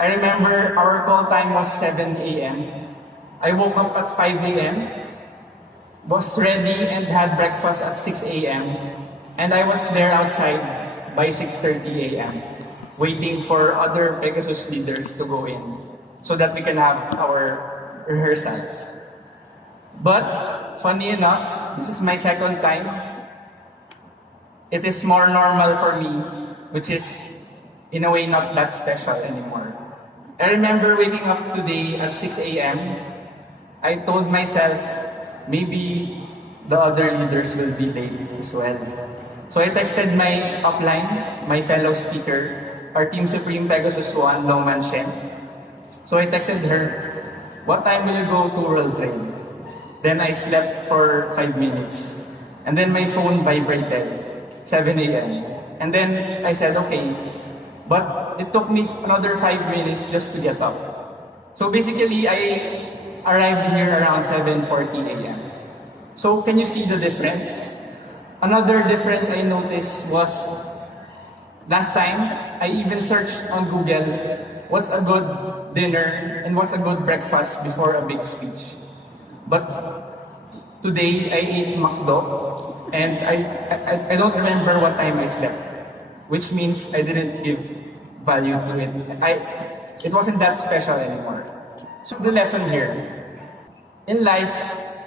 I remember our call time was 7 a.m. I woke up at 5 a.m., was ready and had breakfast at 6 a.m. And I was there outside by 6:30 a.m. waiting for other Pegasus leaders to go in so that we can have our rehearsals. But funny enough, this is my second time. It is more normal for me, which is in a way not that special anymore. I remember waking up today at 6 a.m. I told myself maybe the other leaders will be late as well. So I texted my upline, my fellow speaker, our Team Supreme Pegasus 1, Longman Shen. So I texted her, what time will you go to World Train? Then I slept for 5 minutes. And then my phone vibrated, 7 a.m. And then I said, okay. But it took me another 5 minutes just to get up. So basically, I arrived here around 7:40 a.m. So can you see the difference? Another difference I noticed was last time, I even searched on Google what's a good dinner and what's a good breakfast before a big speech. But today I ate McDo and I don't remember what time I slept, which means I didn't give value to it. It wasn't that special anymore. So the lesson here, in life,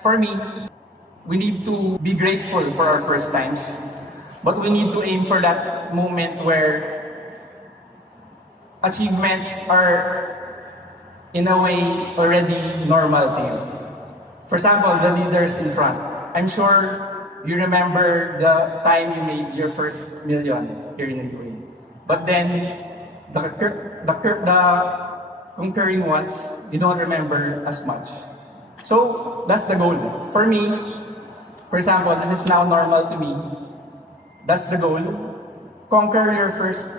for me, we need to be grateful for our first times, but we need to aim for that moment where achievements are in a way already normal to you. For example, the leaders in front. I'm sure you remember the time you made your first million here in Ridgeway. But then, the concurring ones, you don't remember as much. So, that's the goal. For me, for example, this is now normal to me. That's the goal. Conquer your first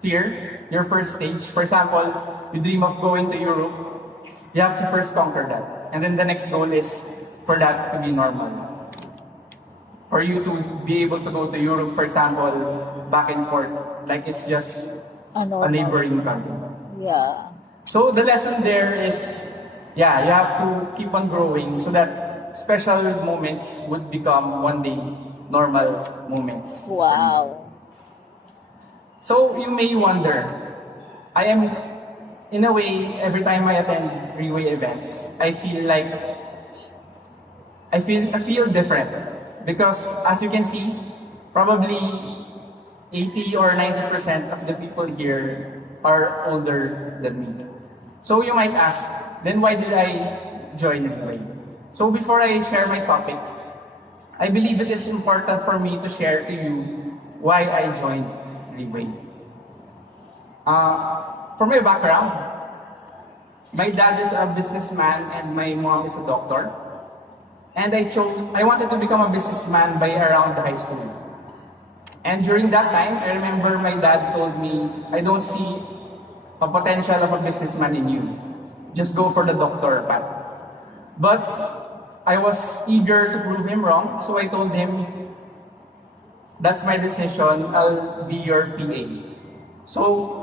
fear, your first stage. For example, you dream of going to Europe, you have to first conquer that. And then the next goal is for that to be normal. For you to be able to go to Europe, for example, back and forth, like it's just a neighboring country. Yeah. So the lesson there is, yeah, you have to keep on growing so that special moments would become one day normal moments. Wow. So you may wonder, I am, in a way, every time I attend Ridgeway events, I feel different. Because as you can see, probably 80 or 90% of the people here are older than me. So you might ask, then why did I join Ridgeway? So before I share my topic, I believe it is important for me to share to you why I joined Ridgeway. For my background, my dad is a businessman and my mom is a doctor. And I wanted to become a businessman by around high school. And during that time, I remember my dad told me, I don't see a potential of a businessman in you. Just go for the doctor path. But I was eager to prove him wrong, so I told him, that's my decision, I'll be your PA. So,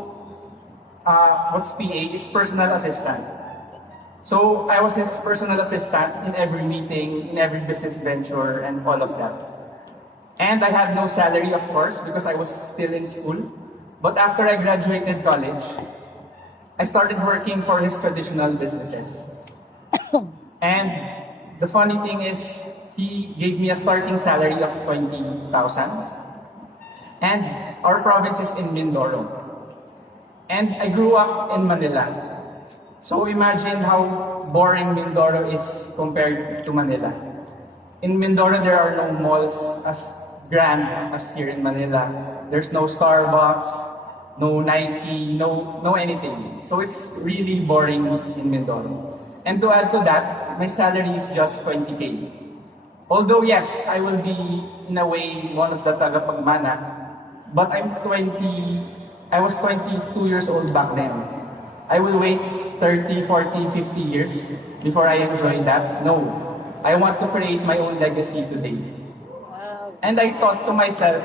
what's PA? It's personal assistant. So I was his personal assistant in every meeting, in every business venture, and all of that. And I had no salary, of course, because I was still in school. But after I graduated college, I started working for his traditional businesses. And the funny thing is, he gave me a starting salary of 20,000. And our province is in Mindoro. And I grew up in Manila. So imagine how boring Mindoro is compared to Manila. In Mindoro, there are no malls as grand as here in Manila. There's no Starbucks, no Nike, no anything. So it's really boring in Mindoro. And to add to that, my salary is just 20K. Although yes, I will be in a way one of the tagapagmana, but I was 22 years old back then. I will wait 30, 40, 50 years before I enjoy that? No. I want to create my own legacy today. Wow. And I thought to myself,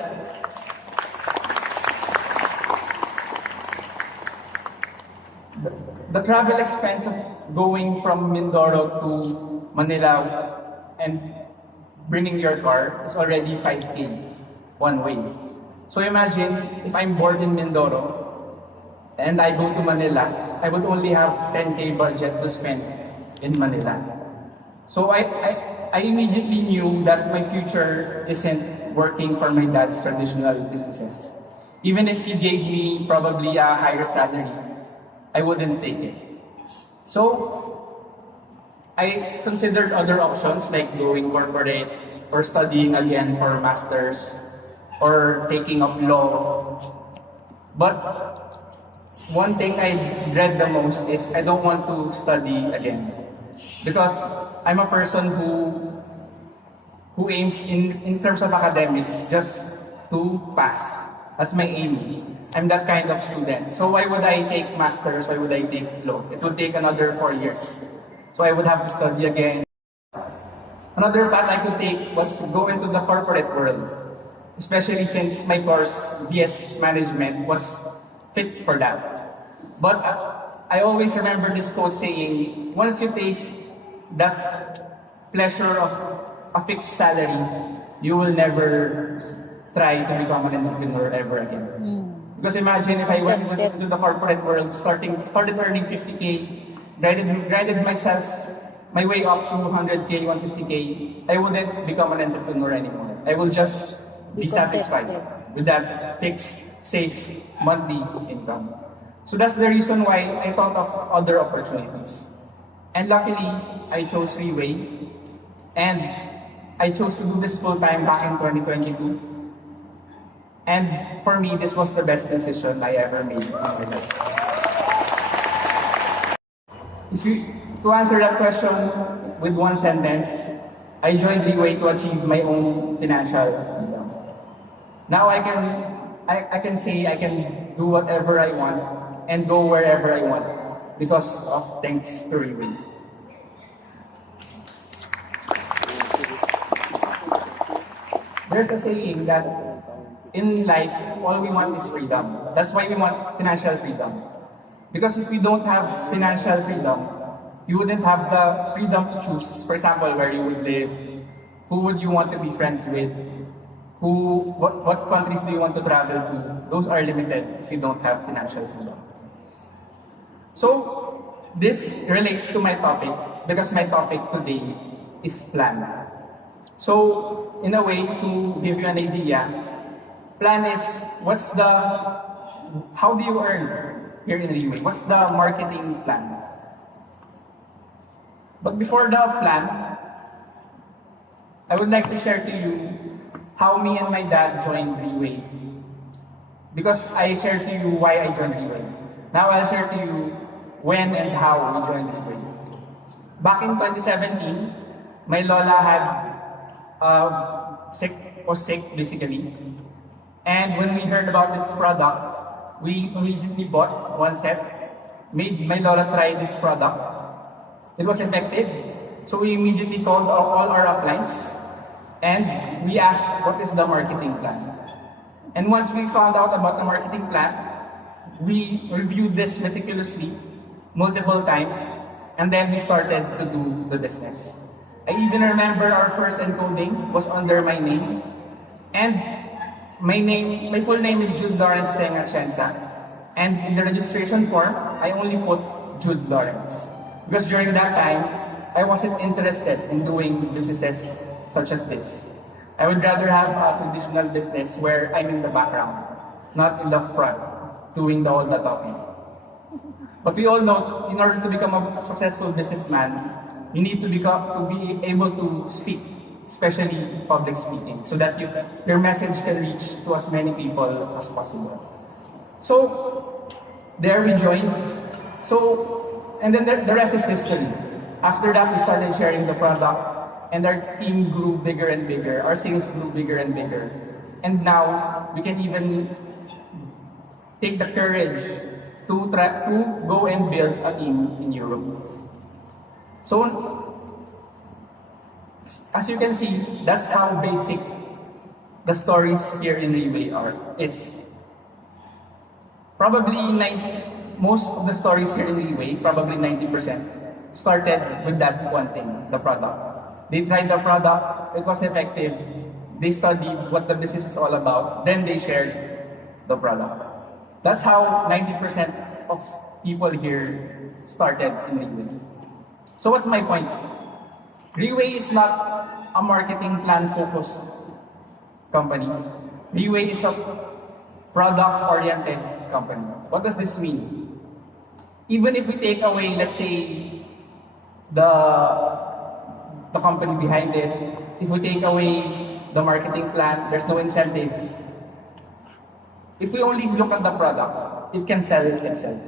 the travel expense of going from Mindoro to Manila and bringing your car is already 5K one way. So imagine if I'm bored in Mindoro and I go to Manila, I would only have 10K budget to spend in Manila. So I immediately knew that my future isn't working for my dad's traditional businesses. Even if he gave me probably a higher salary, I wouldn't take it. So I considered other options like going corporate or studying again for masters or taking up law. But one thing I dread the most is I don't want to study again. Because I'm a person who aims in terms of academics just to pass. That's my aim. I'm that kind of student. So why would I take masters? Why would I take law? It would take another 4 years. So I would have to study again. Another path I could take was go into the corporate world, especially since my course, BS Management, was fit for that. But I always remember this quote saying, once you taste that pleasure of a fixed salary, you will never try to become an entrepreneur ever again. Because imagine if I went into the corporate world, started earning 50K, graded myself my way up to 100K, 150K, I wouldn't become an entrepreneur anymore. I will just be satisfied with that fixed, safe, monthly income. So that's the reason why I thought of other opportunities. And luckily, I chose Freeway. And I chose to do this full-time back in 2022. And for me, this was the best decision I ever made in my life. To answer that question with one sentence, I joined Freeway to achieve my own financial freedom. Now I can say I can do whatever I want and go wherever I want because of thanks to Freeway. There's a saying that in life, all we want is freedom. That's why we want financial freedom. Because if we don't have financial freedom, you wouldn't have the freedom to choose, for example, where you would live, who would you want to be friends with, what countries do you want to travel to. Those are limited if you don't have financial freedom. So, this relates to my topic because my topic today is plan. So, in a way, to give you an idea, plan is how do you earn here in Freeway? What's the marketing plan? But before the plan, I would like to share to you how me and my dad joined Freeway. Because I shared to you why I joined Freeway. Now I'll share to you when and how we joined Freeway. Back in 2017, my lola had was sick basically. And when we heard about this product, we immediately bought one set, made my lola try this product. It was effective, so we immediately called all our uplines and we asked what is the marketing plan. And once we found out about the marketing plan, we reviewed this meticulously multiple times and then we started to do the business. I even remember our first encoding was under my name and my full name is Jude Lawrence Tenga Chensa, and in the registration form, I only put Jude Lawrence. Because during that time, I wasn't interested in doing businesses such as this. I would rather have a traditional business where I'm in the background, not in the front, doing all the talking. But we all know, in order to become a successful businessman, you need to be able to speak, especially public speaking, so that your message can reach to as many people as possible. So, there we joined. And then the rest is history. After that, we started sharing the product, and our team grew bigger and bigger. Our sales grew bigger and bigger. And now, we can even take the courage to go and build a team in Europe. So, as you can see, that's how basic the stories here in Freeway is. Probably most of the stories here in Leeway, probably 90%, started with that one thing, the product. They tried the product, it was effective, they studied what the business is all about, then they shared the product. That's how 90% of people here started in Leeway. So what's my point? Leeway is not a marketing plan focused company. Leeway is a product-oriented company. What does this mean? Even if we take away, let's say, the company behind it, if we take away the marketing plan, there's no incentive. If we only look at the product, it can sell itself.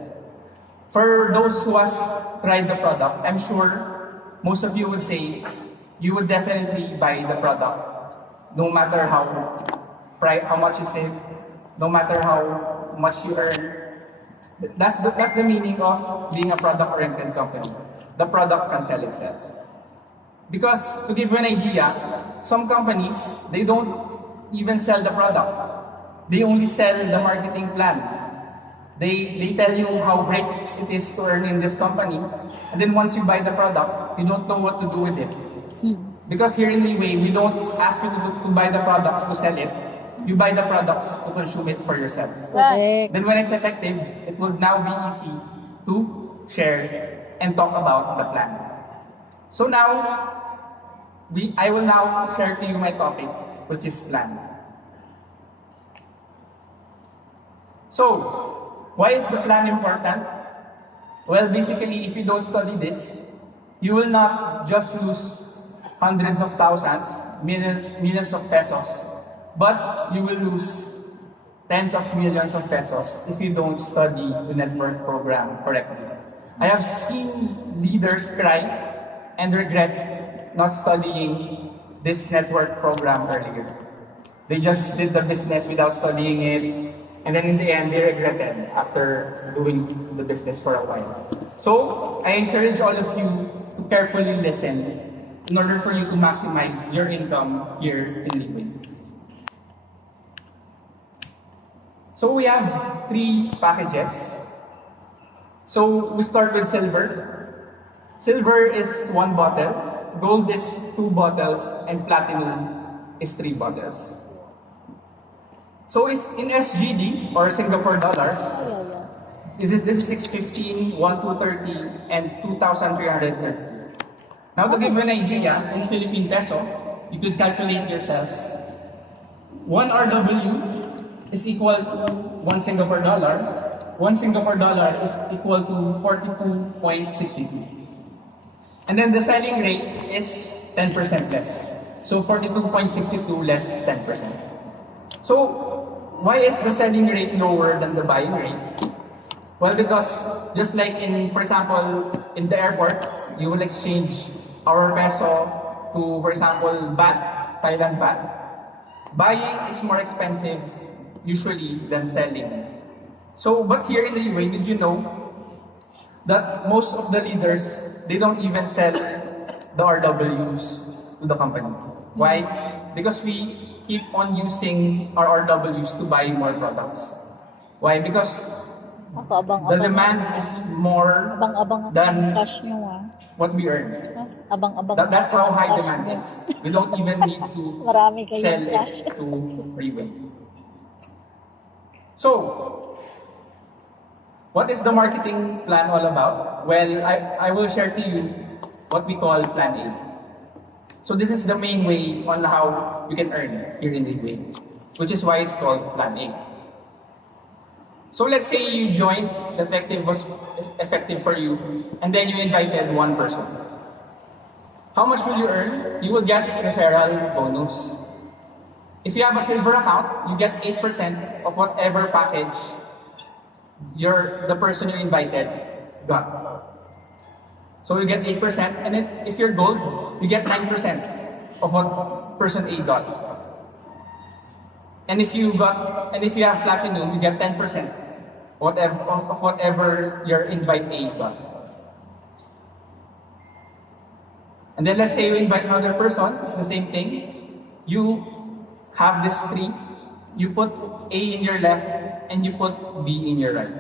For those who has tried the product, I'm sure most of you would say you would definitely buy the product, no matter how much is it, no matter how much you earn. That's the meaning of being a product-oriented company. The product can sell itself. Because to give you an idea, some companies, they don't even sell the product. They only sell the marketing plan. They tell you how great it is to earn in this company, and then once you buy the product, you don't know what to do with it. Because here in Leeway, we don't ask you to buy the products to sell it. You buy the products to consume it for yourself. Correct. Then when it's effective, it will now be easy to share and talk about the plan. So now, I will now share to you my topic, which is plan. So, why is the plan important? Well, basically, if you don't study this, you will not just lose hundreds of thousands, millions of pesos, but you will lose tens of millions of pesos if you don't study the network program correctly. I have seen leaders cry and regret not studying this network program earlier. They just did the business without studying it, and then in the end, they regretted after doing the business for a while. So, I encourage all of you to carefully listen in order for you to maximize your income here in Leeway. So, we have 3 packages. So, we start with silver. Silver is 1 bottle, gold is 2 bottles, and platinum is 3 bottles. So it's in SGD or Singapore dollars. This is 615, 1230, and 2330. Now to give you an idea, in Philippine peso, you could calculate yourselves. 1 RW is equal to 1 Singapore dollar. 1 Singapore dollar is equal to 42.62. And then the selling rate is 10% less. So 42.62 less 10%. So why is the selling rate lower than the buying rate? Well, because just like for example, in the airport, you will exchange our peso to, for example, baht, Thailand baht. Buying is more expensive usually than selling. So, but here in the UAE, did you know that most of the leaders, they don't even sell the RWs to the company? Why? Because we keep on using our RWs to buy more products. Why? Because the demand is more than cash nyo what we earn. Abang-abang. That's how high demand is. We don't even need to Marami kayong sell cash. it to Freeway. So, what is the marketing plan all about? Well, I will share to you what we call Plan A. So this is the main way on how you can earn here in Leeway, which is why it's called Plan A. So let's say you joined, the effective was effective for you, and then you invited 1 person. How much will you earn? You will get referral bonus. If you have a silver account, you get 8% of whatever package the person you invited got. So you get 8%, and then if you're gold, you get 9% of what person A got. And if you have platinum, you get 10% of whatever your invite A got. And then let's say you invite another person, it's the same thing. You have this 3, you put A in your left, and you put B in your right.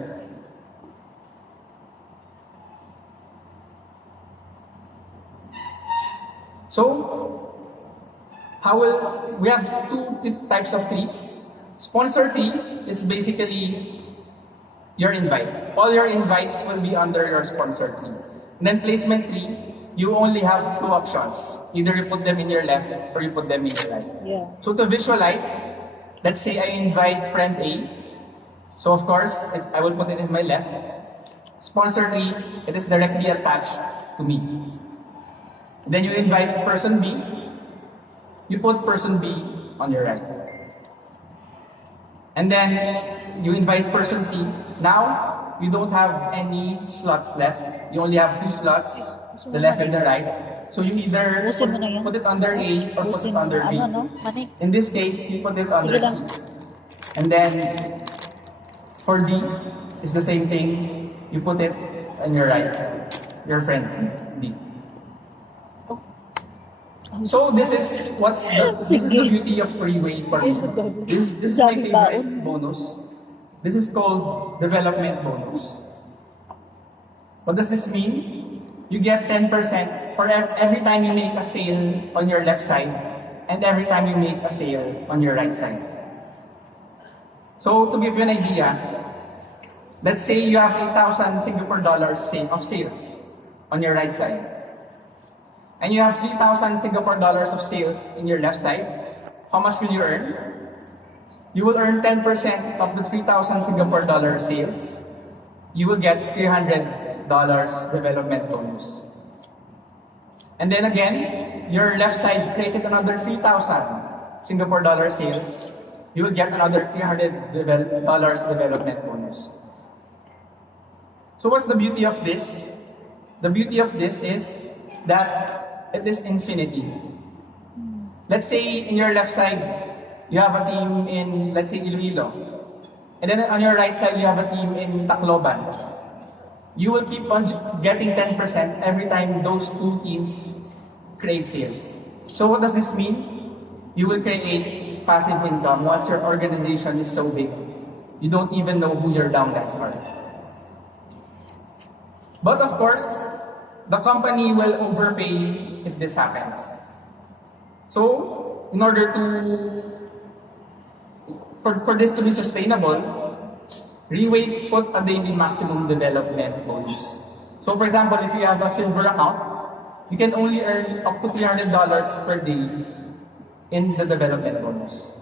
So, we have two types of trees. Sponsor tree is basically your invite. All your invites will be under your sponsor tree. And then placement tree, you only have two options. Either you put them in your left or you put them in your right. Yeah. So to visualize, let's say I invite friend A. So of course, I will put it in my left. Sponsor tree, it is directly attached to me. Then you invite person B. You put person B on your right. And then you invite person C. Now, you don't have any slots left. You only have two slots, the left and the right. So you either Usin mo na yan. put it under A or put Usin it mo under na. B. Ano, no? Manik. In this case, you put it under Sige lang. C. And then, for D, it's the same thing. You put it on your right, your friend D. So this is the beauty of freeway for me. This is my favorite bonus. This is called development bonus. What does this mean? You get 10% for every time you make a sale on your left side and every time you make a sale on your right side. So to give you an idea, let's say you have 8,000 Singapore dollars of sales on your right side. And you have 3,000 Singapore dollars of sales in your left side. How much will you earn? You will earn 10% of the 3,000 Singapore dollar sales. You will get $300 development bonus. And then again, your left side created another 3,000 Singapore dollar sales. You will get another $300 development bonus. So what's the beauty of this? The beauty of this is that it is infinity. Let's say in your left side, you have a team in, let's say, Iloilo. And then on your right side, you have a team in Tacloban. You will keep on getting 10% every time those two teams create sales. So what does this mean? You will create passive income once your organization is so big. You don't even know who your downlines are. But of course, the company will overpay if this happens. So, in order for this to be sustainable, Reweight put a daily maximum development bonus. So for example, if you have a silver account, you can only earn up to $300 per day in the development bonus.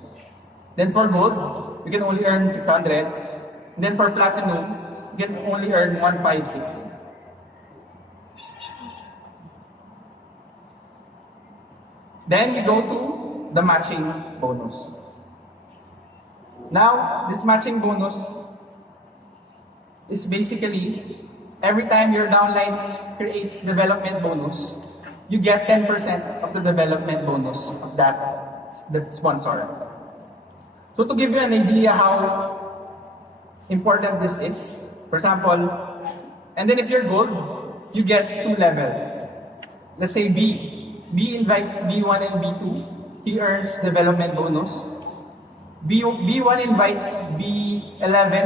Then for gold, you can only earn 600. And then for platinum, you can only earn 1560. Then we go to the matching bonus. Now, this matching bonus is basically every time your downline creates development bonus, you get 10% of the development bonus of that sponsor. So to give you an idea how important this is, for example, and then if you're gold, you get 2 levels. Let's say B. B invites B1 and B2. He earns development bonus. B1 invites B11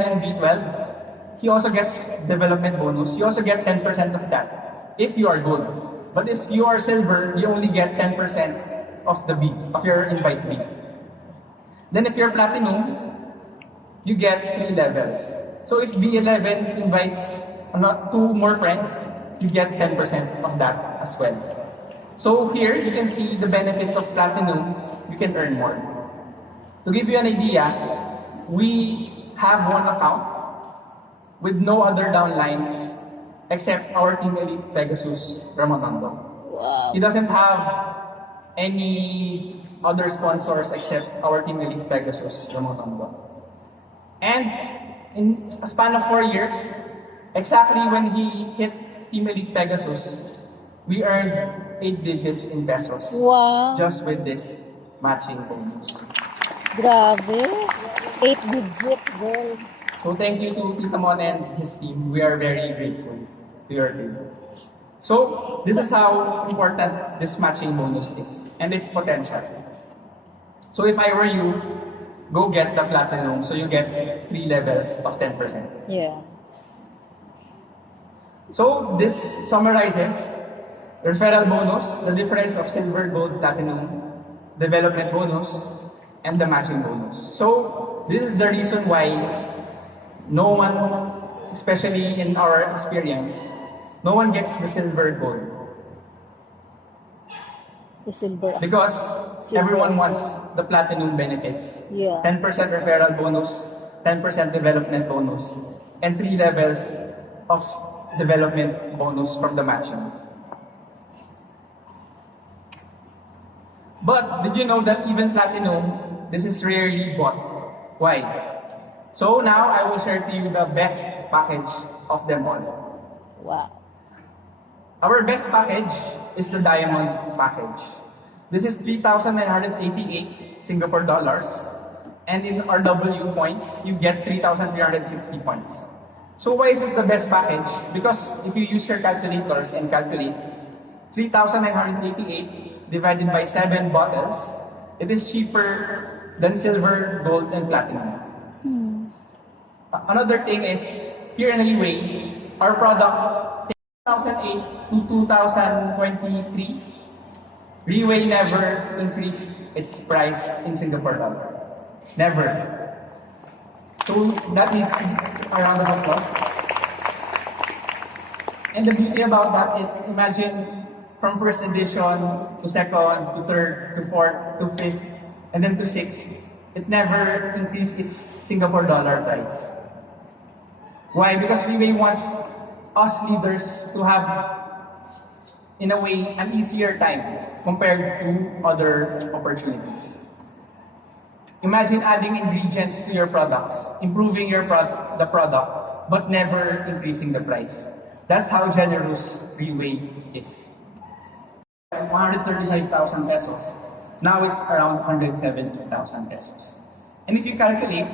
and B12. He also gets development bonus. You also get 10% of that if you are gold. But if you are silver, you only get 10% of the B, of your invite B. Then if you're platinum, you get 3 levels. So if B11 invites 2 more friends, you get 10% of that as well. So here, you can see the benefits of platinum. You can earn more. To give you an idea, we have one account with no other downlines except our Team Elite Pegasus Ramotondo. Wow. He doesn't have any other sponsors except our Team Elite Pegasus Ramotondo. And in a span of 4 years, exactly when he hit Team Elite Pegasus, we earned 8 digits in pesos. Wow. Just with this matching bonus. Grabe. 8 digit, girl. So thank you to Tita Mon and his team. We are very grateful to your team. So this is how important this matching bonus is and its potential. So if I were you, go get the platinum so you get 3 levels of 10%. Yeah. So this summarizes referral bonus, the difference of silver, gold, platinum, development bonus, and the matching bonus. So this is the reason why no one, especially in our experience, no one gets the silver gold. The silver. Because Silver. everyone wants the platinum benefits. Yeah. 10% referral bonus, 10% development bonus, and 3 levels of development bonus from the matching. But did you know that even platinum, this is rarely bought? Why? So now I will share to you the best package of them all. Wow. Our best package is the diamond package. This is 3,988 Singapore dollars. And in RW points, you get 3,360 points. So why is this the best package? Because if you use your calculators and calculate 3,988 divided by 7 bottles, it is cheaper than silver, gold, and platinum. Another thing is, here in Leeway, our product 2008 to 2023, Leeway never increased its price in Singapore dollar. Never. So that needs a round of applause. And the beauty about that is, imagine from first edition to second to third to fourth to fifth and then to sixth, it never increased its Singapore dollar price. Why? Because Leeway wants us leaders to have, in a way, an easier time compared to other opportunities. Imagine adding ingredients to your products, improving the product, but never increasing the price. That's how generous Leeway is. 135,000 pesos. Now it's around 170,000 pesos. And if you calculate,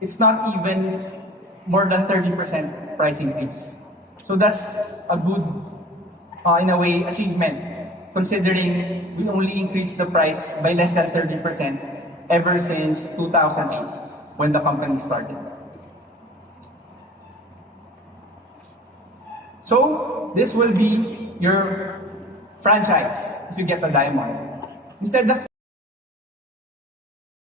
it's not even more than 30% price increase. So that's a good, in a way, achievement, considering we only increased the price by less than 30% ever since 2008, when the company started. So this will be your franchise if you get a diamond. Instead of